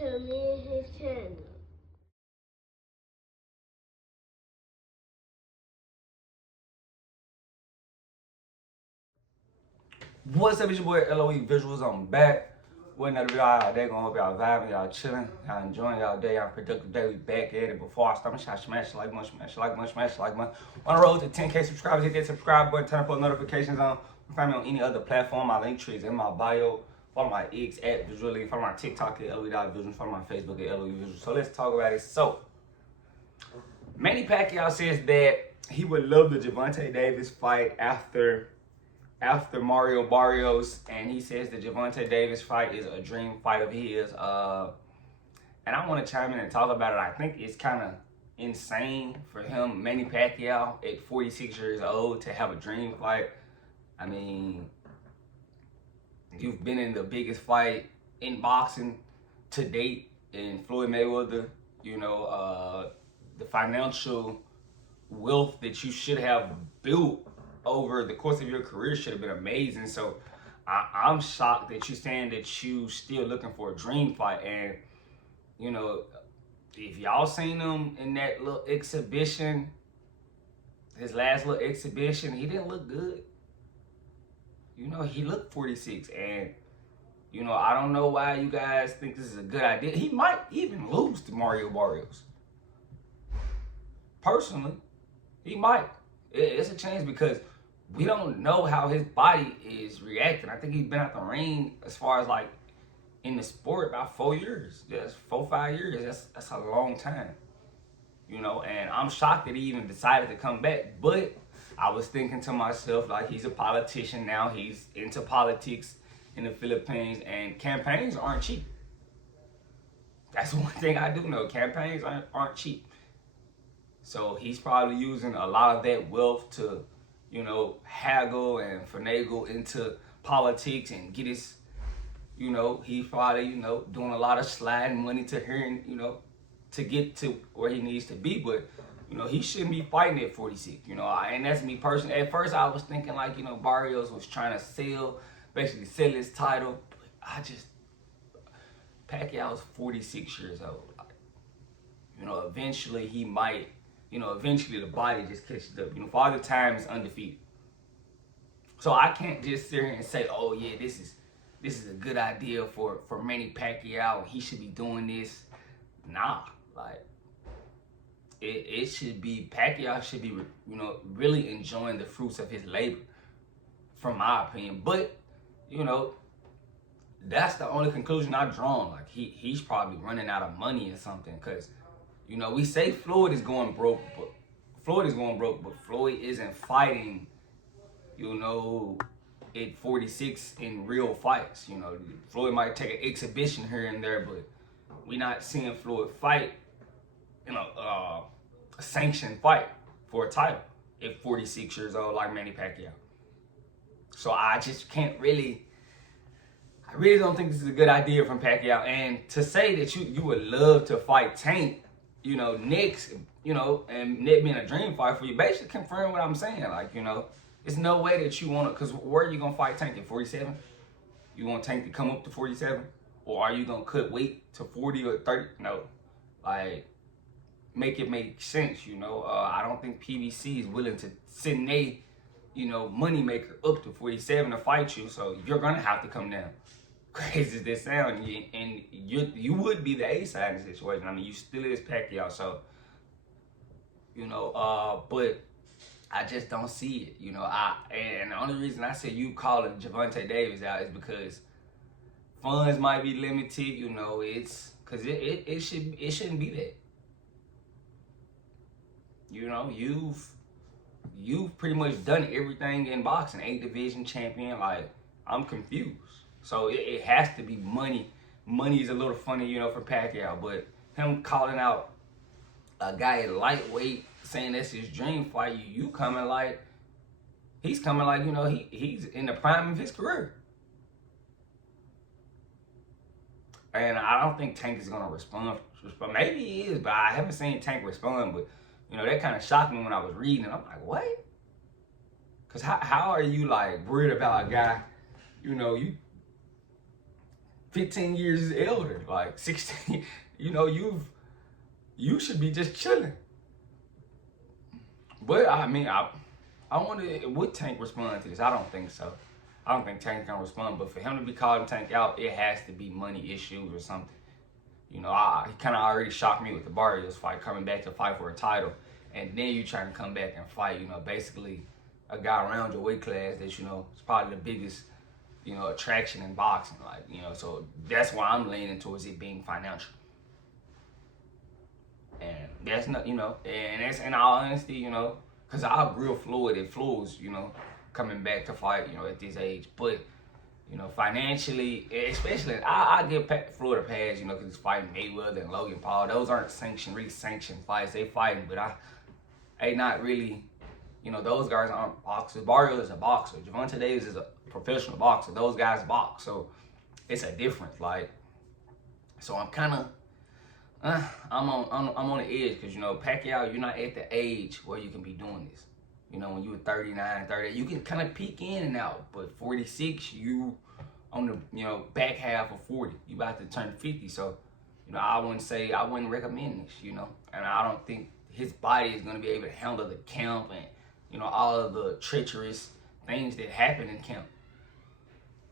to me and his channel. What's up, it's your boy LOE Visuals. I'm back with another video. Y'all day going, hope y'all vibing, y'all chilling, y'all enjoying y'all day, y'all productive day. We back at it. Before I start, make sure I smash like button, smash like button, smash like button. On the road to 10K subscribers, hit that subscribe button, turn post notifications on. Find me on any other platform. My link tree is in my bio. Follow my X at Visually. Follow my TikTok at LOE.Visuals. Follow my Facebook at LOE Visuals. So let's talk about it. So, Manny Pacquiao says that he would love the Gervonta Davis fight after Mario Barrios, and he says the Gervonta Davis fight is a dream fight of his. And I want to chime in and talk about it. I think it's kind of insane for him, Manny Pacquiao, at 46 years old, to have a dream fight. I mean, you've been in the biggest fight in boxing to date in Floyd Mayweather. You know, the financial wealth that you should have built over the course of your career should have been amazing. So I'm shocked that you're saying that you still looking for a dream fight. And you know, if y'all seen him in that little exhibition, his last little exhibition, he didn't look good. You know, he looked 46, and you know, I don't know why you guys think this is a good idea. He might even lose to Mario Barrios. Personally, he might. It's a chance because we don't know how his body is reacting. I think he's been out the ring as far as like in the sport about 4 years. Just 4-5 years. That's a long time. You know, and I'm shocked that he even decided to come back. But I was thinking to myself, like, he's a politician now. He's into politics in the Philippines, and campaigns aren't cheap. That's one thing I do know. Campaigns aren't cheap. So he's probably using a lot of that wealth to, you know, haggle and finagle into politics and get his, you know, he's probably, you know, doing a lot of sliding money to here and, you know, to get to where he needs to be. But, you know, he shouldn't be fighting at 46, you know, and that's me personally. At first I was thinking like, you know, Barrios was trying to basically sell his title. But Pacquiao's 46 years old. You know, eventually he might, you know, eventually the body just catches up. You know, Father Time is undefeated. So I can't just sit here and say, oh yeah, this is a good idea for Manny Pacquiao. He should be doing this. Nah, like it should be, Pacquiao should be, you know, really enjoying the fruits of his labor, from my opinion. But, you know, that's the only conclusion I've drawn. Like he's probably running out of money or something, because you know, we say Floyd is going broke, but Floyd isn't fighting, you know, at 46 in real fights. You know, Floyd might take an exhibition here and there, but we're not seeing Floyd fight, you know, a sanctioned fight for a title at 46 years old like Manny Pacquiao. So I just can't really, I really don't think this is a good idea from Pacquiao. And to say that you would love to fight Tank, you know, next, you know, and Nick being a dream fight for you, basically confirm what I'm saying. Like, you know, there's no way that you want to, because where are you going to fight Tank at 47? You want Tank to come up to 47? Or are you going to cut weight to 40 or 30? No. Like, make it make sense, you know. I don't think PBC is willing to send a, you know, moneymaker up to 47 to fight you, so you're going to have to come down. Crazy as this sound, and you would be the A side in the situation. I mean, you still is Pacquiao, so you know. But I just don't see it. You know, and the only reason I say you calling Gervonta Davis out is because funds might be limited. You know, it's because it shouldn't be that. You know, you've pretty much done everything in boxing, 8 division champion. Like, I'm confused. So it has to be money. Money is a little funny, you know, for Pacquiao. But him calling out a guy at lightweight, saying that's his dream fight, you coming like, he's coming like, you know, he's in the prime of his career. And I don't think Tank is going to respond. Maybe he is, but I haven't seen Tank respond. But, you know, that kind of shocked me when I was reading. I'm like, what? Because how are you, like, worried about a guy, you know, 15 years elder, like 16. You know, you should be just chilling. But I mean, I wonder, would Tank respond to this? I don't think so. I don't think Tank's gonna respond. But for him to be calling Tank out, it has to be money issues or something. You know, he kind of already shocked me with the Barrios fight, coming back to fight for a title, and then you trying to come back and fight. You know, basically a guy around your weight class that you know is probably the biggest, you know, attraction in boxing. Like, you know, so that's why I'm leaning towards it being financial. And that's not, you know, and that's in all honesty, you know, because I grew up fluid if Flu's, you know, coming back to fight, you know, at this age. But, you know, financially, especially, I give Floyd a pass, you know, because he's fighting Mayweather and Logan Paul. Those aren't really sanctioned fights. They fighting, but they not really, you know, those guys aren't boxers. Barrios is a boxer. Gervonta Davis is a professional boxer. Those guys box. So it's a difference. Like, so I'm kind of, I'm on the edge because, you know, Pacquiao, you're not at the age where you can be doing this. You know, when you were 39, 30, you can kind of peek in and out. But 46, you on the, you know, back half of 40. You about to turn 50. So, you know, I wouldn't recommend this, you know. And I don't think his body is going to be able to handle the camp and, you know, all of the treacherous things that happen in camp.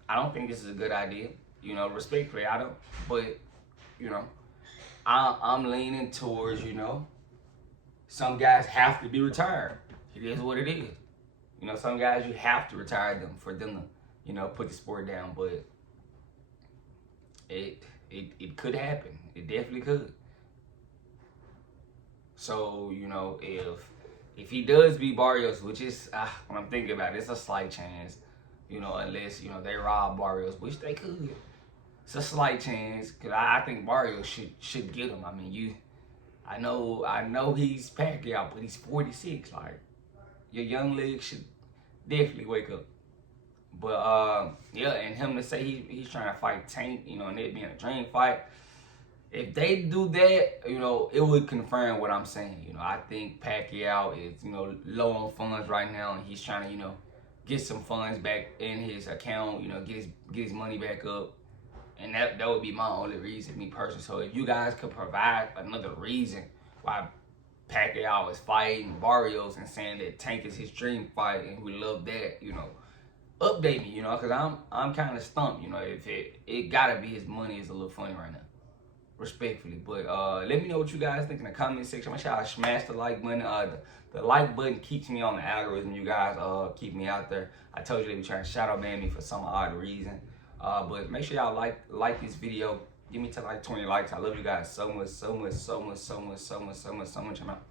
I don't think this is a good idea. You know, respectfully, I don't. But, you know, I'm leaning towards, you know, some guys have to be retired. It is what it is. You know, some guys you have to retire them for them to, you know, put the sport down. But it could happen. It definitely could. So, you know, if he does beat Barrios, which is when I'm thinking about it, it's a slight chance. You know, unless, you know, they rob Barrios, which they could. It's a slight chance because I think Barrios should get him. I mean, I know he's Pacquiao, but he's 46. Like, your young legs should definitely wake up. But yeah, and him to say he's trying to fight Tank, you know, and it being a dream fight. If they do that, you know, it would confirm what I'm saying. You know, I think Pacquiao is, you know, low on funds right now, and he's trying to, you know, get some funds back in his account. You know, get his money back up. And that would be my only reason, me personally. So if you guys could provide another reason why Pacquiao is fighting Barrios and saying that Tank is his dream fight and we love that, you know, update me, you know, because I'm kind of stumped, you know. If it gotta be his money is a little funny right now, respectfully. But let me know what you guys think in the comment section. Make sure y'all smash the like button. The like button keeps me on the algorithm. You guys keep me out there. I told you they be trying to shadow ban me for some odd reason. But make sure y'all like this video. Give me to like 20 likes. I love you guys so much, so much, so much, so much, so much, so much, so much. I'm out.